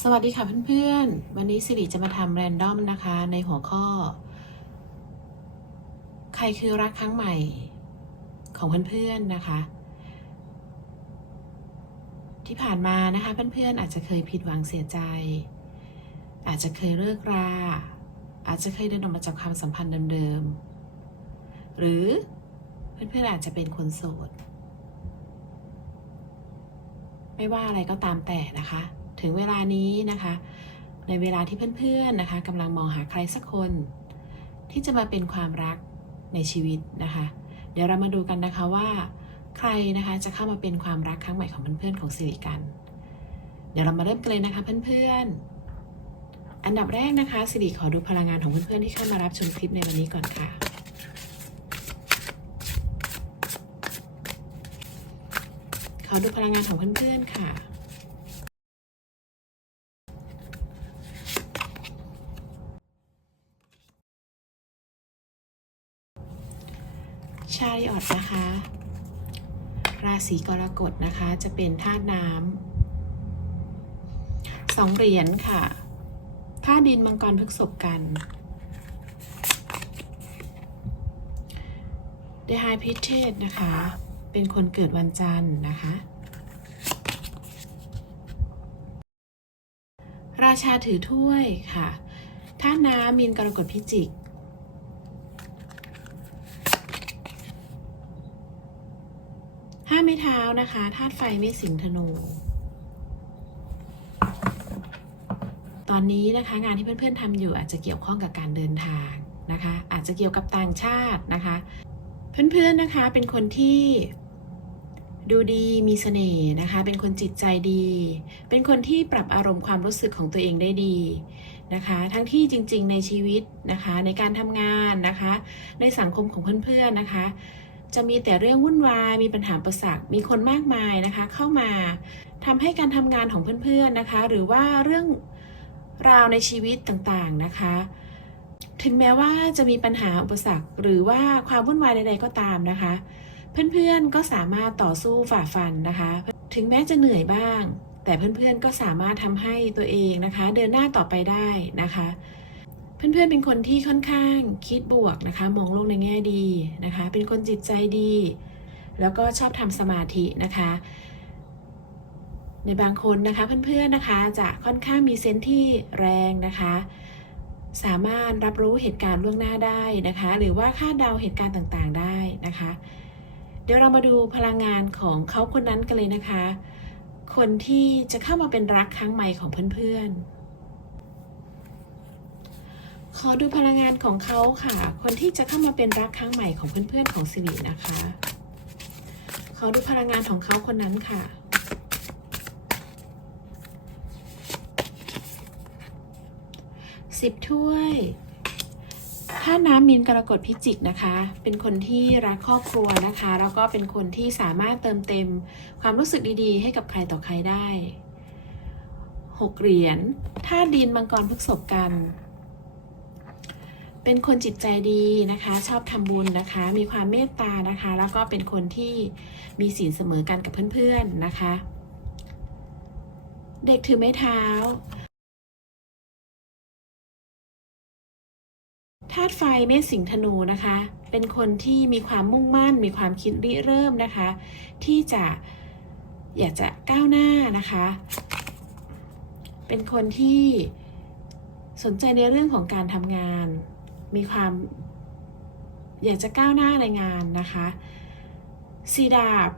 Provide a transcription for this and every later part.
สวัสดีค่ะเพื่อนๆ วันนี้สิริจะมาทำแรนดอมนะคะ ในหัวข้อ ใครคือรักครั้งใหม่ของเพื่อนๆนะคะ ที่ผ่านมานะคะเพื่อนๆอาจจะเคยผิดหวังเสียใจ อาจจะเคยเลิกราอาจจะเคยเดินออกมาจากความสัมพันธ์เดิมๆ หรือเพื่อนๆอาจจะเป็นคนโสด ไม่ว่าอะไรก็ตามแต่นะคะ ถึงเวลานี้นะคะ ในเวลาที่เพื่อนๆนะคะกำลังมองหาใครสักคน ที่จะมาเป็นความรักในชีวิตนะคะ เดี๋ยวเรามาดูกันนะคะว่า ใครนะคะจะเข้ามาเป็นความรักครั้งใหม่ของเพื่อนๆของสิริกัน เดี๋ยวเรามาเริ่มกันเลยนะคะเพื่อนๆ อันดับแรกนะคะสิริขอดูพลังงานของเพื่อนๆที่เข้ามารับชมคลิปในวันนี้ก่อนค่ะขอดูพลังงานของเพื่อนๆค่ะ ชาริออตนะคะ ราศีกรกฎนะคะ จะเป็นธาตุน้ำสองเหรียญค่ะธาตุดินมังกรพฤกษบกันเดฮายพิเทศนะคะ เป็นคนเกิดวันจันทร์นะคะ ราชาถือถ้วยค่ะธาตุน้ำมีนกรกฎพิจิก ห้า ไม้เท้านะคะธาตุไฟไม่สิงธนู ตอนนี้นะคะงานที่เพื่อนๆทำอยู่อาจจะเกี่ยวข้องกับการเดินทางนะคะ อาจจะเกี่ยวกับต่างชาตินะคะ เพื่อนๆนะคะเป็นคนที่ดูดีมีเสน่ห์นะคะ เป็นคนจิตใจดี เป็นคนที่ปรับอารมณ์ความรู้สึกของตัวเองได้ดีนะคะ ทั้งที่จริงๆในชีวิตนะคะ ในการทำงานนะคะ ในสังคมของเพื่อนๆนะคะ จะมีแต่เรื่องวุ่นวายมีปัญหาประสักมีคนมากมายนะคะ เข้ามาทำให้การทำงานของเพื่อนๆนะคะ หรือว่าเรื่องราวในชีวิตต่างๆนะคะ ถึงแม้ว่าจะมีปัญหาอุปสรรค หรือว่าความวุ่นวายใดๆก็ตามนะคะ เพื่อนๆก็สามารถต่อสู้ฝ่าฟันนะคะ ถึงแม้จะเหนื่อยบ้าง แต่เพื่อนๆก็สามารถทำให้ตัวเองนะคะ เดินหน้าต่อไปได้นะคะ เพื่อนๆเป็นคนที่ค่อนข้างคิดบวกนะคะ มองโลกในแง่ดีนะคะ เป็นคนจิตใจดี แล้วก็ชอบทำสมาธินะคะ ในบางคนนะคะเพื่อนๆนะคะจะค่อนข้างมีเซนส์ที่แรงนะคะ สามารถรับรู้เหตุการณ์ล่วงหน้าได้นะคะ หรือว่าคาดเดาเหตุการณ์ต่างๆได้นะคะ เดี๋ยวเรามาดูพลังงานของเขาคนนั้นกันเลยนะคะ คนที่จะเข้ามาเป็นรักครั้งใหม่ของเพื่อนๆ ขอดูพลังงานของเขาค่ะ คนที่จะเข้ามาเป็นรักครั้งใหม่ของเพื่อนๆของสิรินะคะ ขอดูพลังงานของเขาคนนั้นค่ะสิบถ้วยถ้าน้ำมินกรกฎพิจิกนะคะ เป็นคนที่รักครอบครัวนะคะ แล้วก็เป็นคนที่สามารถเติมเต็มความรู้สึกดีๆ ให้กับใครต่อใครได้หกเหรียญถ้าดินมังกรพฤกษบกัน เป็นคนจิตใจดีนะคะ ชอบทำบุญนะคะ มีความเมตตานะคะ แล้วก็เป็นคนที่มีศีลเสมอกันกับเพื่อนๆนะคะ เด็กถือไม้เท้าธาตุไฟเมษสิงธนูนะคะ เป็นคนที่มีความมุ่งมั่น มีความคิดริเริ่มนะคะ ที่จะอยากจะก้าวหน้านะคะ เป็นคนที่สนใจในเรื่องของการทำงาน มีความ อยากจะก้าวหน้าในงานนะคะสีดาบ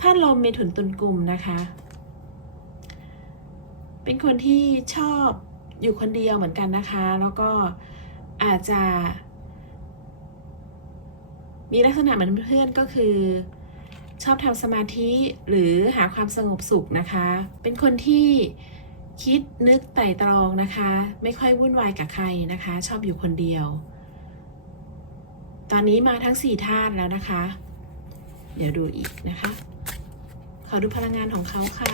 ธาตุลมเมถุนตุลกลุ่มนะคะ เป็นคนที่ชอบอยู่คนเดียวเหมือนกันนะคะ แล้วก็อาจจะ มีลักษณะเหมือนเพื่อนก็คือ ชอบทำสมาธิหรือหาความสงบสุขนะคะ เป็นคนที่ คิดนึกไต่ตรองนะคะ ไม่ค่อยวุ่นวายกับใครนะคะ ชอบอยู่คนเดียว ตอนนี้มาทั้งสี่ธาตุแล้วนะคะ เดี๋ยวดูอีกนะคะ ขอดูพลังงานของเขาค่ะ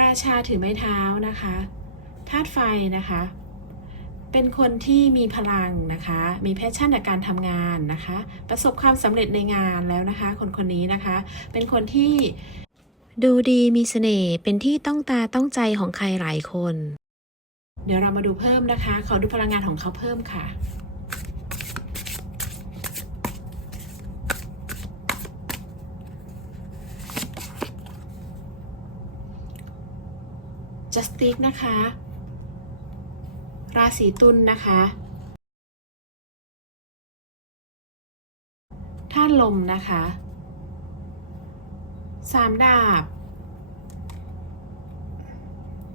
ราชาถือไม้เท้านะคะธาตุไฟนะคะ เป็นคนที่มีพลังนะคะ มีแพชชั่นในการทำงานนะคะ ประสบความสำเร็จในงานแล้วนะคะ คนคนนี้นะคะ เป็นคนที่ ดูดีมีเสน่ห์เป็นที่ต้องตาต้องใจของใครหลายคน เดี๋ยวเรามาดูเพิ่มนะคะ ขอดูพลังงานของเขาเพิ่มค่ะ Justice นะคะ ราศีตุลนะคะท่านลมนะคะ สามดาบ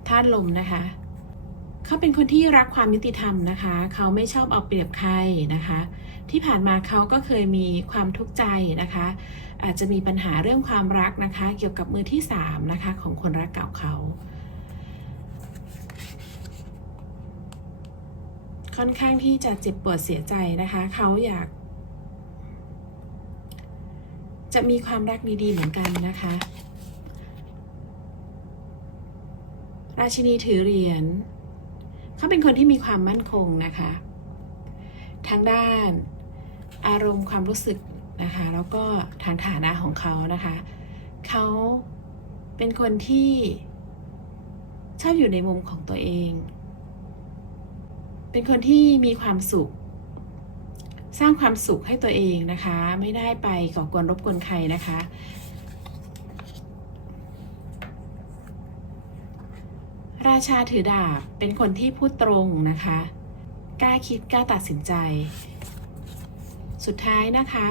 ท่านลมนะคะ เขาเป็นคนที่รักความยุติธรรมนะคะ เขาไม่ชอบเอาเปรียบใครนะคะ ที่ผ่านมาเขาก็เคยมีความทุกข์ใจนะคะ อาจจะมีปัญหาเรื่องความรักนะคะ เกี่ยวกับมือที่สามนะคะของคนรักเก่าเขา ค่อนข้างที่จะเจ็บปวดเสียใจนะคะ เขาอยาก จะมีความรักดีๆเหมือนกันนะคะ ราชินีถือเหรียญเขาเป็นคนที่มีความมั่นคงนะคะ ทางด้านอารมณ์ความรู้สึกนะคะ แล้วก็ทางฐานะของเขานะคะ เขาเป็นคนที่ชอบอยู่ในมุมของตัวเอง เป็นคนที่มีความสุข สร้างความสุขให้ตัวเองนะคะ ไม่ได้ไปก่อกวนรบกวนใครนะคะ ราชาถือดาบเป็นคนที่พูดตรงนะคะ กล้าคิดกล้าตัดสินใจ สุดท้ายนะคะ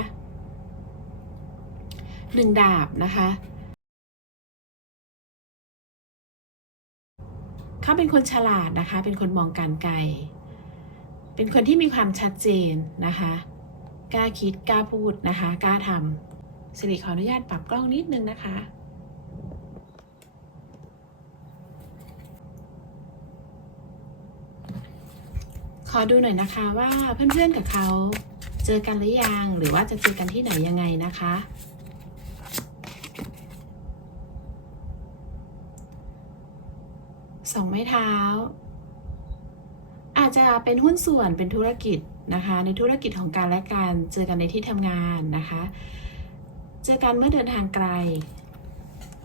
หนึ่งดาบนะคะเขาเป็นคนฉลาดนะคะ เป็นคนมองการไกล เป็นคนที่มีความชัดเจนนะคะ กล้าคิดกล้าพูดนะคะ กล้าทำสิริขออนุญาตปรับกล้องนิดนึงนะคะ ขอดูหน่อยนะคะว่าเพื่อนๆกับเขาเจอกันหรือยัง หรือว่าจะเจอกันที่ไหนยังไงนะคะสองไม้เท้า จจะเป็นหุ้นส่วนเป็นธุรกิจนะคะ ในธุรกิจของการและการเจอกันในที่ทำงานนะคะ เจอกันเมื่อเดินทางไกล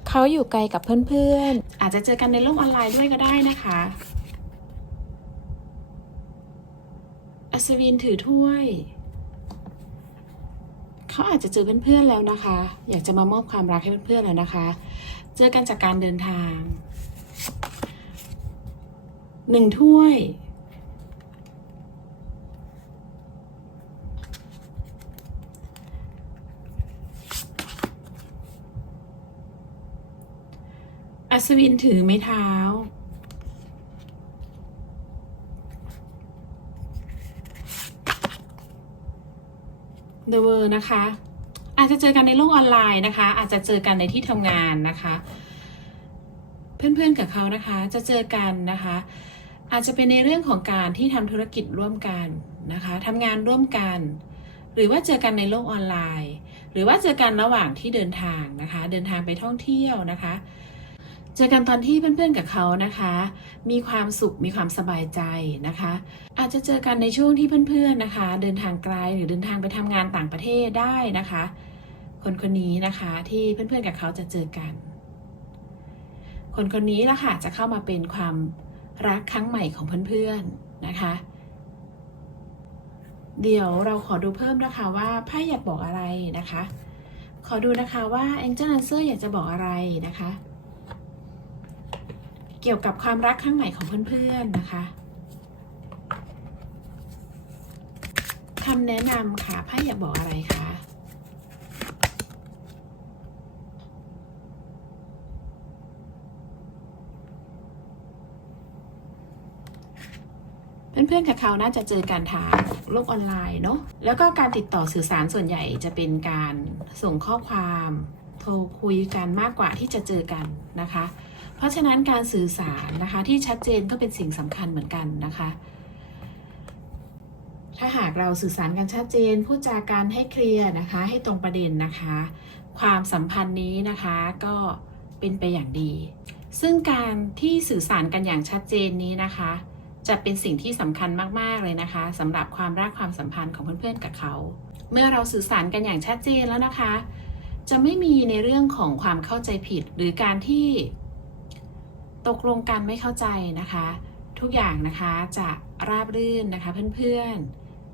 เขาอยู่ไกลกับเพื่อนๆ อาจจะเจอกันในโลกออนไลน์ด้วยก็ได้นะคะอัศวินถือถ้วย เขาอาจจะเจอเพื่อนๆแล้วนะคะ อยากจะมามอบความรักให้เพื่อนๆแล้วนะคะ เจอกันจากการเดินทางหนึ่งถ้วย ศวินถือไม้เท้า The World นะคะ อาจจะเจอกันในโลกออนไลน์นะคะ อาจจะเจอกันในที่ทำงานนะคะ เพื่อนๆกับเขานะคะ จะเจอกันนะคะ อาจจะเป็นในเรื่องของการที่ทำธุรกิจร่วมกันนะคะทำงานร่วมกัน หรือว่าเจอกันในโลกออนไลน์ หรือว่าเจอกันระหว่างที่เดินทางนะคะ เดินทางไปท่องเที่ยวนะคะ เจอกันตอนที่เพื่อนๆกับเขานะคะ มีความสุขมีความสบายใจนะคะ อาจจะเจอกันในช่วงที่เพื่อนๆนะคะ เดินทางไกลหรือเดินทางไปทำงานต่างประเทศได้นะคะ คนคนนี้นะคะที่เพื่อนๆกับเขาจะเจอกัน คนคนนี้ละค่ะจะเข้ามาเป็นความรักครั้งใหม่ของเพื่อนๆนะคะ เดี๋ยวเราขอดูเพิ่มนะคะว่าไพ่อยากบอกอะไรนะคะ ขอดูนะคะว่า Angel Answer อยากจะบอกอะไรนะคะ กี่ยวกับความรักครั้งใหม่ของเพื่อนๆนะคะคำแนะนำค่ะไพ่อยากบอกอะไรคะเพื่อนๆกับเขาน่าจะเจอการทางโลกออนไลน์เนาะ แล้วก็การติดต่อสื่อสารส่วนใหญ่จะเป็นการส่งข้อความ โทรคุยกันมากกว่าที่จะเจอกันนะคะ เพราะฉะนั้นการสื่อสารนะคะที่ชัดเจนก็เป็นสิ่งสำคัญเหมือนกันนะคะ ถ้าหากเราสื่อสารกันชัดเจนพูดจากันให้เคลียร์นะคะ ให้ตรงประเด็นนะคะ ความสัมพันธ์นี้นะคะก็เป็นไปอย่างดี ซึ่งการที่สื่อสารกันอย่างชัดเจนนี้นะคะ จะเป็นสิ่งที่สำคัญมากๆเลยนะคะสำหรับความรักความสัมพันธ์ของเพื่อนๆกับเขา เมื่อเราสื่อสารกันอย่างชัดเจนแล้วนะคะ จะไม่มีในเรื่องของความเข้าใจผิดหรือการที่ ตกลงกันไม่เข้าใจนะคะ ทุกอย่างนะคะจะราบรื่นนะคะเพื่อน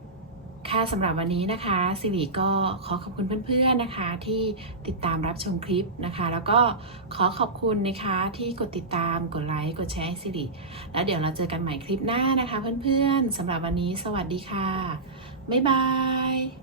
ๆ ค่ะสำหรับวันนี้นะคะสิริก็ขอขอบคุณเพื่อนๆนะคะ ที่ติดตามรับชมคลิปนะคะ แล้วก็ขอขอบคุณนะคะที่กดติดตามกดไลค์กดแชร์ให้สิริแล้วเดี๋ยวเราเจอกันใหม่คลิปหน้านะคะ เพื่อนๆสำหรับวันนี้สวัสดีค่ะบ๊ายบาย